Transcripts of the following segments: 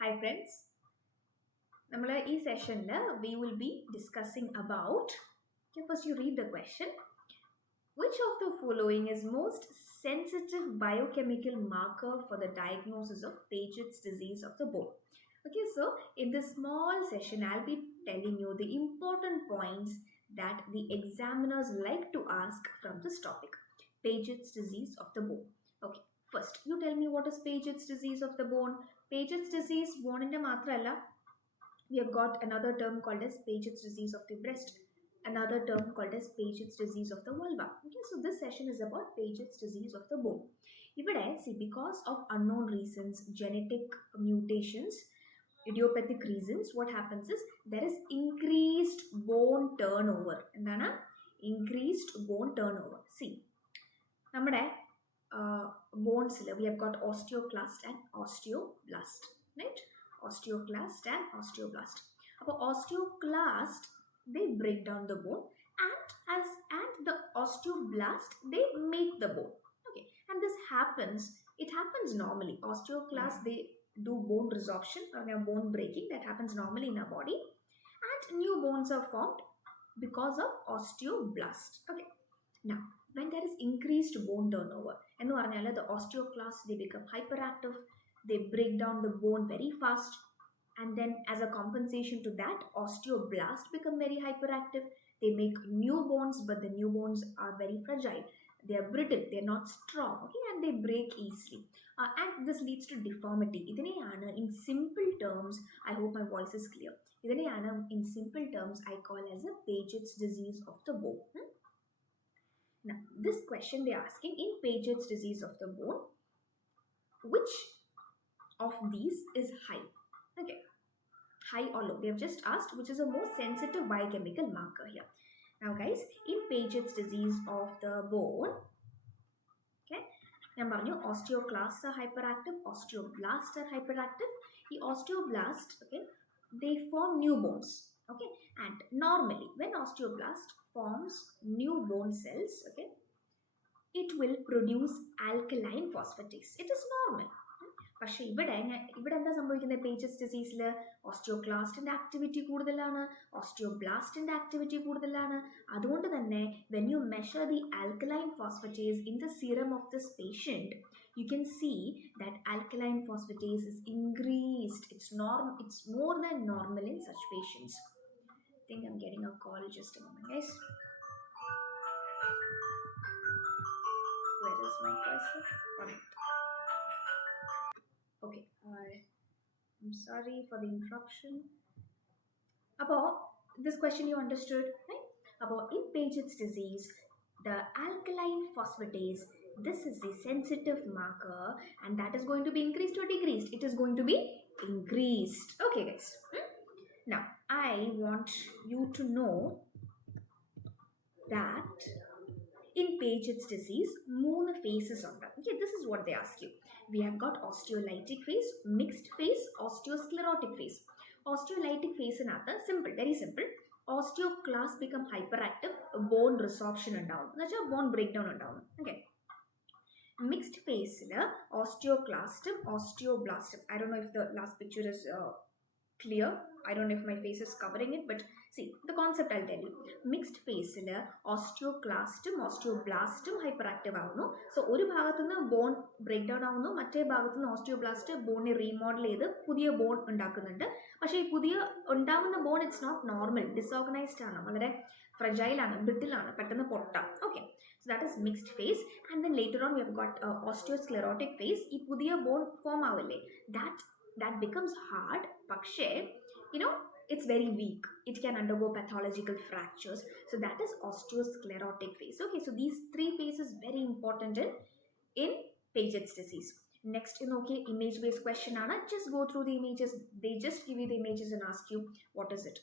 Hi friends. നമ്മൾ ഈ സെഷനിൽ we will be discussing about. Okay, first you read the question. Which of the following is most sensitive biochemical marker for the diagnosis of Paget's disease of the bone? Okay, so in this small session, I'll be telling you the important points that the examiners like to ask from this topic. Paget's disease of the bone. Okay, first you tell me what is Paget's disease of the bone. Paget's disease, bone in the matralla. We have got another term called as Paget's disease of the breast, another term called as Paget's disease of the vulva. Okay, so this session is about Paget's disease of the bone. Even see, because of unknown reasons, genetic mutations, idiopathic reasons, what happens is there is increased bone turnover. എന്താണ് increased bone turnover? See, നമ്മുടെ bones we have got osteoclast and osteoblast, right? Osteoclast and osteoblast. അപ്പോൾ osteoclast they break down the bone, and the osteoblast they make the bone. Okay, and this happens, it happens normally. Osteoclast they do bone resorption or bone breaking, that happens normally in our body, and new bones are formed because of osteoblast. Okay, now when there is increased bone turnover, and the osteoclasts they become hyperactive, they break down the bone very fast, and then as a compensation to that, osteoblasts become very hyperactive. They make new bones, but the new bones are very fragile, they are brittle, they are not strong. Okay, and they break easily, and this leads to deformity. ഇതിനെയാണ് in simple terms, I hope my voice is clear, ഇതിനെയാണ് in simple terms I call as a Paget's disease of the bone. Now, this question they are asking, in Paget's disease of the bone, which of these is high? Okay, high or low? They have just asked which is a more sensitive biochemical marker here. Now, guys, in Paget's disease of the bone, okay, ഞാൻ പറഞ്ഞു osteoclasts are hyperactive, osteoblasts are hyperactive. The osteoblast, okay, they form new bones. Okay, and normally when osteoblast forms new bone cells, okay, it will produce alkaline phosphatase. It is normal. പക്ഷേ ഇവിടെ എന്താ സംഭവിക്കുന്നത്? പേജസ് ഡിസീസിൽ ഓസ്റ്റിയോക്ലാസ്റ്റിൻ്റെ ആക്ടിവിറ്റി കൂടുതലാണ്, ഓസ്റ്റിയോബ്ലാസ്റ്റിൻ്റെ ആക്ടിവിറ്റി കൂടുതലാണ്. അതുകൊണ്ട് തന്നെ when you measure the alkaline ഫോസ്ഫറ്റേസ് in the serum of this patient, you can see that alkaline phosphatase is increased. It's more than normal in such patients. I think I'm getting a call. Just a moment, guys. Where is my cursor? One minute. Okay, I'm sorry for the interruption. About this question you understood, right? About in Paget's disease, the alkaline phosphatase, this is the sensitive marker, and that is going to be increased or decreased? It is going to be increased. Okay, guys. Now, I want you to know that in Paget's disease, മൂന്ന് phases ഉണ്ട്. Okay, this is what they ask you. We have got osteolytic phase, mixed phase, osteosclerotic phase. Osteolytic phase നകത്ത് simple, very simple. Osteoclasts become hyperactive, bone resorption ഉണ്ടാവും, എന്ന് വെച്ചാൽ bone breakdown ഉണ്ടാവും. Okay. Mixed phase osteoclastum, osteoblastum. I don't know if the last picture is clear. I don't know if my face is covering it, but see the concept I'll tell you. Mixed phase osteoclastum, osteoblastum hyperactive ആവുന്നു. സോ ഒരു ഭാഗത്തുനിന്ന് bone break down ആവുന്നു, മറ്റേ ഭാഗത്തുനിന്ന് ഓസ്റ്റിയോബ്ലാസ്റ്റ് ബോണിനെ റീമോഡൽ ചെയ്ത് പുതിയ ബോൺ ഉണ്ടാക്കുന്നുണ്ട്. പക്ഷേ ഈ പുതിയ ഉണ്ടാവുന്ന bone it's not normal, disorganized ആണ്, വളരെ ഫ്രജൈലാണ്, ബ്രിട്ടിലാണ്, പെട്ടെന്ന് പൊട്ടാം. Okay, so that is mixed phase. And then later on we have got osteosclerotic phase. ഈ പുതിയ ബോൺ ഫോം ആവില്ലേ, that becomes hard, പക്ഷേ it's very weak, it can undergo pathological fractures. So that is osteosclerotic phase. Okay, so these three phases very important in Paget's disease. Next, okay, image based question aana, just go through the images. They just give you the images and ask you what is it,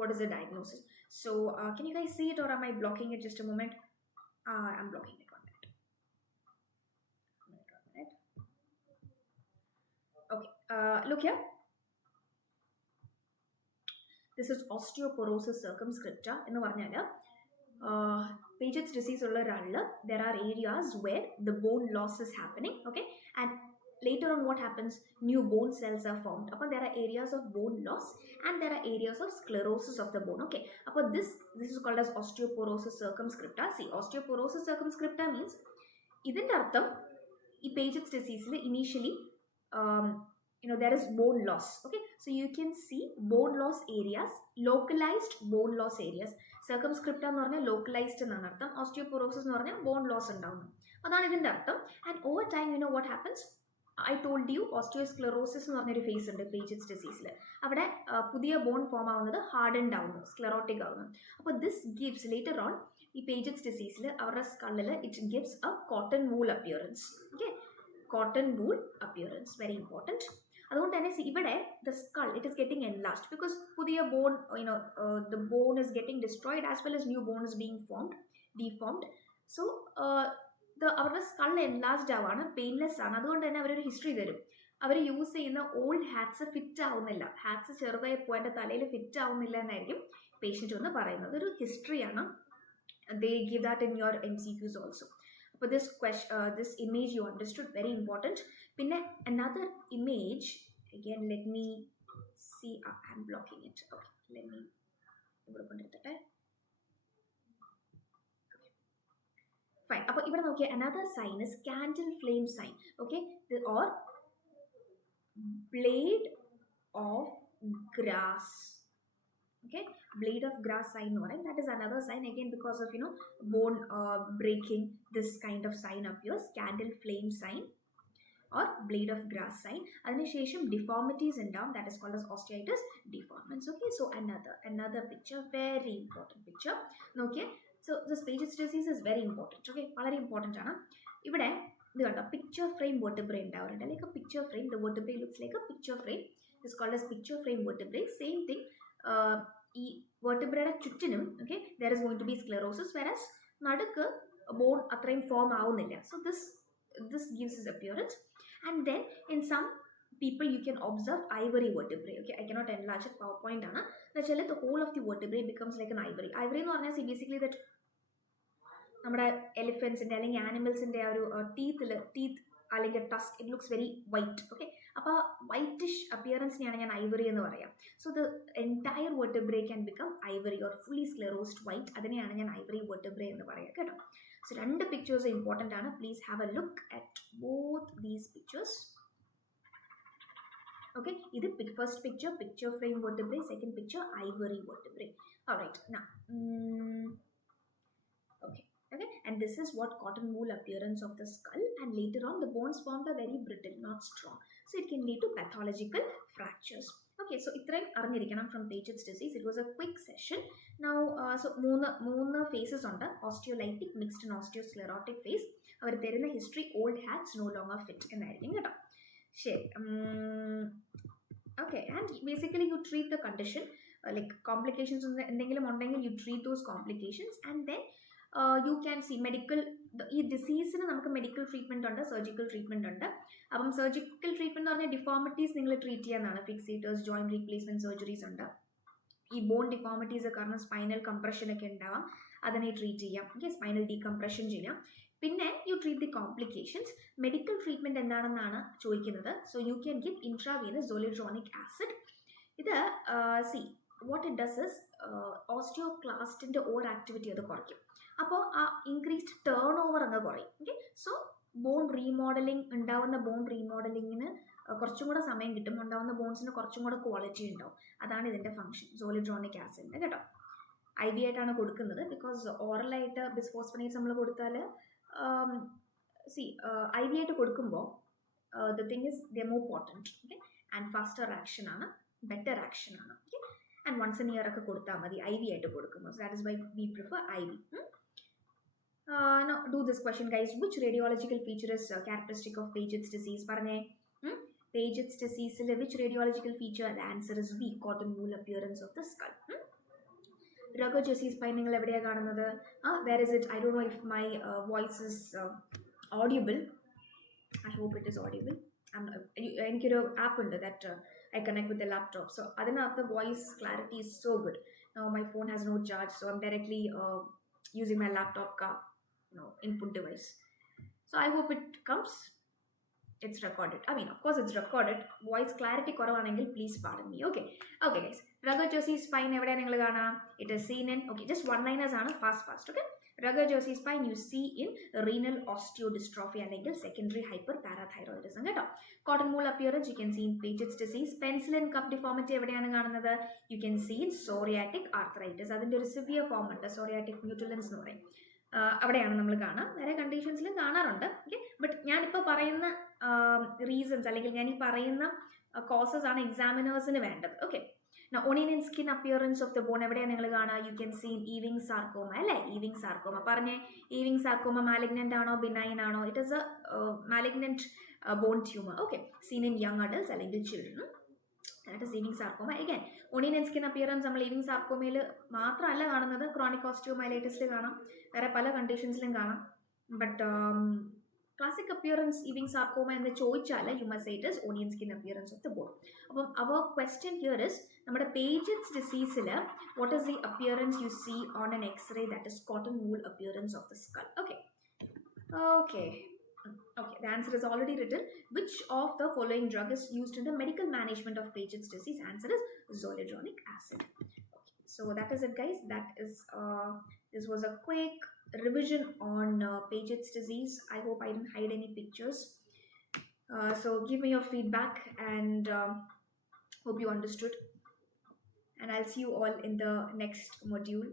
what is the diagnosis. So can you guys see it, or am I blocking it? Just a moment. I'm blocking it. 1 minute. Okay, look here. This is osteoporosis circumscripta. എന്ന് പറഞ്ഞാൽ Paget's disease ഉള്ള ഒരാളിൽ there are areas where the bone loss is happening. Okay, and later on what happens? New bone cells are formed. Upon there are areas of bone loss and there are areas of sclerosis of the bone. Okay. Upon this is called as osteoporosis circumscripta. See, osteoporosis circumscripta means ഇതിന്റെ അർത്ഥം ഈ Paget's ഡിസീസിൽ initially there is bone loss. Okay, so you can see bone loss areas, localized bone loss areas. Circumscripta എന്ന് പറഞ്ഞാൽ localized എന്നാണ് അർത്ഥം. Osteoporosis എന്ന് പറഞ്ഞാൽ bone loss ഉണ്ടാവുന്നു. അതാണ് ഇതിന്റെ അർത്ഥം. And over time, you know what happens? I told you osteosclerosis എന്ന് പറഞ്ഞൊരു ഫേസ് ഉണ്ട് പേജറ്റ്സ് ഡിസീസിൽ. അവിടെ പുതിയ ബോൺ ഫോം ആവുന്നത് ഹാർഡൻഡ് ആവുന്നു, സ്ക്ലെറോട്ടിക് ആവുന്നു. അപ്പോൾ ദിസ് ഗിവ്സ് ലേറ്റർ ഓൺ ഈ പേജറ്റ്സ് ഡിസീസിൽ അവരുടെ സ്കള്ളിൽ it gives a cotton wool appearance. Okay, cotton wool appearance very important. അതുകൊണ്ട് തന്നെ ഇവിടെ the skull it is getting enlarged because പുതിയ bone the bone is getting destroyed as well as new bone is being deformed. So അവരുടെ skull enlarged ആവാണ്, painless ആണ്. അതുകൊണ്ട് തന്നെ അവരൊരു ഹിസ്റ്ററി തരും. അവർ യൂസ് ചെയ്യുന്ന ഓൾഡ് ഹാറ്റ്സ് ഫിറ്റ് ആവുന്നില്ല, ഹാറ്റ്സ് ചെറുതായി പോയിട്ട് തലയിൽ ഫിറ്റ് ആവുന്നില്ല എന്നായിരിക്കും പേഷ്യൻ്റ് ഒന്ന് പറയുന്നത്. ഒരു ഹിസ്റ്ററിയാണ്. They give that in your MCQs also. But this image you understood, very important. Pinne another image, again let me see, I'm blocking it. Okay, let me okay, fine. Appo ivada nokiya another sign is candle flame sign. Okay, or blade of grass. Okay, blade of grass sign, right? That is another sign, again because of bone breaking. This kind of sign appears, candle flame sign or blade of grass sign. Adinishesham deformities in down, that is called as osteitis deformans. Okay, so another picture, very important picture. Okay, so this Paget's disease is very important. Okay, very important ആണ്. ഇവിടെ ഇത് കണ്ടോ, picture frame vertebrae ഉണ്ടാവാറുണ്ട്. Like a picture frame, the vertebrae looks like a picture frame. It's called as picture frame vertebrae. Same thing. ഈ വെർട്ടിബ്രയുടെ ചുറ്റിനും okay there is going to be sclerosis, whereas നടുക്ക് bone അത്രയും form ആവുന്നില്ല. So this gives his appearance. And then in some people you can observe ivory vertebrae. Okay, I cannot enlarge it, PowerPoint ആണ്. എന്നുവെച്ചാൽ the whole of the vertebrae becomes like an ivory. Ivory എന്ന് പറഞ്ഞാൽ basically that നമ്മുടെ എലിഫൻസിൻ്റെ അല്ലെങ്കിൽ ആനിമൽസിൻ്റെ ആ ഒരു ടീത്ത് അല്ലെങ്കിൽ tusk, it looks very white. Okay, അപ്പോൾ വൈറ്റിഷ് അപ്പിയറൻസിനെയാണ് ഞാൻ ഐവറി എന്ന് പറയാം. So the entire vertebrae can become ivory or fully sclerosed white. അതിനെയാണ് ഞാൻ ഐവറി വെർട്ടിബ്രേ എന്ന് പറയാം കേട്ടോ. സോ രണ്ട് പിക്ചേഴ്സ് ഇമ്പോർട്ടൻ്റ് ആണ്. Please have a look at both these pictures. Okay, ഇത് first picture picture frame vertebrae, second picture ivory vertebrae. Alright, now okay, and this is what cotton wool appearance of the skull, and later on the bones formed are very brittle, not strong, so it can lead to pathological fractures. Okay, so itrayum arnirikkanam from Paget's disease. It was a quick session. Now so മൂന്ന് phases ഉണ്ട്, osteolytic, mixed and osteosclerotic phase. അവർ തരുന്ന history old hats no longer fit എന്നായിരിക്കും കേട്ടോ. ശരി, okay, and basically you treat the condition, like complications എന്തെങ്കിലും ഉണ്ടെങ്കിൽ you treat those complications, and then you can see medical, ഈ ഡിസീസിന് നമുക്ക് മെഡിക്കൽ ട്രീറ്റ്മെൻറ്റ് ഉണ്ട്, സർജിക്കൽ ട്രീറ്റ്മെൻറ്റ് ഉണ്ട്. അപ്പം സർജിക്കൽ ട്രീറ്റ്മെൻറ്റ് എന്ന് പറഞ്ഞാൽ ഡിഫോമിറ്റീസ് നിങ്ങൾ ട്രീറ്റ് ചെയ്യാനാണ്. ഫിക്സേറ്റേഴ്സ്, ജോയിൻറ്റ് റീപ്ലേസ്മെൻറ്റ് സർജറീസ് ഉണ്ട്. ഈ ബോൺ ഡിഫോമിറ്റീസ് കാരണം സ്പൈനൽ കംപ്രഷൻ ഒക്കെ ഉണ്ടാവാം, അതിനെ ട്രീറ്റ് ചെയ്യാം. ഓക്കെ, സ്പൈനൽ ഡീകംപ്രഷൻ ചെയ്യാം. പിന്നെ you treat the complications. Medical treatment എന്താണെന്നാണ് ചോദിക്കുന്നത്. So you can give intravenous zoledronic acid. ഇത് see what it does is ഓസ്റ്റിയോക്ലാസ്റ്റിൻ്റെ ഓവർ ആക്ടിവിറ്റി അത് കുറയ്ക്കും. അപ്പോൾ ആ ഇൻക്രീസ്ഡ് ടേൺ ഓവർ അങ്ങ് കുറയും. ഓക്കെ, സോ ബോൺ റീമോഡലിംഗ് ഉണ്ടാവുന്ന ബോൺ റീമോഡലിങ്ങിന് കുറച്ചും കൂടെ സമയം കിട്ടും, ഉണ്ടാവുന്ന ബോൺസിന് കുറച്ചും കൂടെ ക്വാളിറ്റി ഉണ്ടാവും. അതാണ് ഇതിൻ്റെ ഫംഗ്ഷൻ സോളിഡ്രോണിക് ആസിഡിൻ്റെ കേട്ടോ. IV ആയിട്ടാണ് കൊടുക്കുന്നത്, ബിക്കോസ് ഓറലായിട്ട് ബിസ്ഫോസ്ഫനേറ്റ്സ് നമ്മൾ കൊടുത്താൽ IV ആയിട്ട് കൊടുക്കുമ്പോൾ the thing is the more potent. Okay, and faster action ആണ്, ബെറ്റർ ആക്ഷൻ ആണ്. Okay, and once an year ഒക്കെ കൊടുത്താൽ മതി IV ആയിട്ട് കൊടുക്കുമ്പോൾ. So that is why we prefer IV. Now do this question, guys. Which radiological feature is characteristic of Paget's disease? Parne Paget's disease le which radiological feature? The answer is B, cotton wool appearance of the skull. Rugged disease spine ningal evideya കാണുന്നത്? Where is it? I don't know if my voice is audible. I hope it is audible. എനിക്കൊരു ആപ്പ് ഉണ്ട് that I connect with the laptop, so അതിനകത്ത് voice clarity is so good. Now my phone has no charge, so I'm directly using my laptop input device. So I hope it comes. it's recorded. I mean, of course, it's recorded. Voice clarity koravaanengil, please pardon me. Okay. Okay, guys. Rugger spine evade ningal kaana. It is seen in, okay, just one liners aanu, fast. Okay. Rugger spine you see in renal osteodystrophy അല്ലെങ്കിൽ secondary hyperparathyroidism കേട്ടോ. Cotton wool appearance you can see in Paget's disease. Penicillin cup deformity എവിടെയാണ് കാണുന്നത്? You can see in psoriatic arthritis. അതിന്റെ ഒരു severe form ഉണ്ട്, psoriatic mutilans എന്ന് പറയും. അവിടെയാണ് നമ്മൾ കാണുക. വേറെ കണ്ടീഷൻസിലും കാണാറുണ്ട്. ഓക്കെ, ബട്ട് ഞാനിപ്പോൾ പറയുന്ന റീസൺസ് അല്ലെങ്കിൽ ഞാൻ ഈ പറയുന്ന കോസസ് ആണ് എക്സാമിനേഴ്സിന് വേണ്ടത്. Okay, onion and skin appearance of the bone എവിടെയാണ് നിങ്ങൾ കാണുക? You can see in Ewing sarcoma അല്ലേ? ഈവിംഗ് സാർക്കോമ പറഞ്ഞേ, ഈവിംഗ് സാർക്കോമ മാലിഗ്നന്റ് ആണോ ബിനൈൻ ആണോ? It is a malignant bone tumour. Okay, seen in young adults അല്ലെങ്കിൽ children. That is Ewing sarcoma. Again onion and skin appearance നമ്മൾ Ewing സാർക്കോമയിൽ മാത്രമല്ല കാണുന്നത്, ക്രോണിക് ഓസ്റ്റിയോമൈലൈറ്റിസിൽ കാണാം, വേറെ പല കണ്ടീഷൻസിലും കാണാം. But classic appearance Ewing sarcoma എന്ന് ചോദിച്ചാൽ you must say it is onion skin appearance of the bone. അപ്പം അവർ ക്വസ്റ്റ്യൻ ഹിയർ ഇസ്, നമ്മുടെ പേജറ്റ്സ് ഡിസീസിൽ what is the appearance you see on an X-ray? That is cotton wool appearance of the skull. Okay, the answer is already written. Which of the following drug is used in the medical management of Paget's disease? Answer is zoledronic acid. Okay, so that is it, guys. This was a quick revision on Paget's disease. I hope I didn't hide any pictures. So give me your feedback, and hope you understood. And I'll see you all in the next module.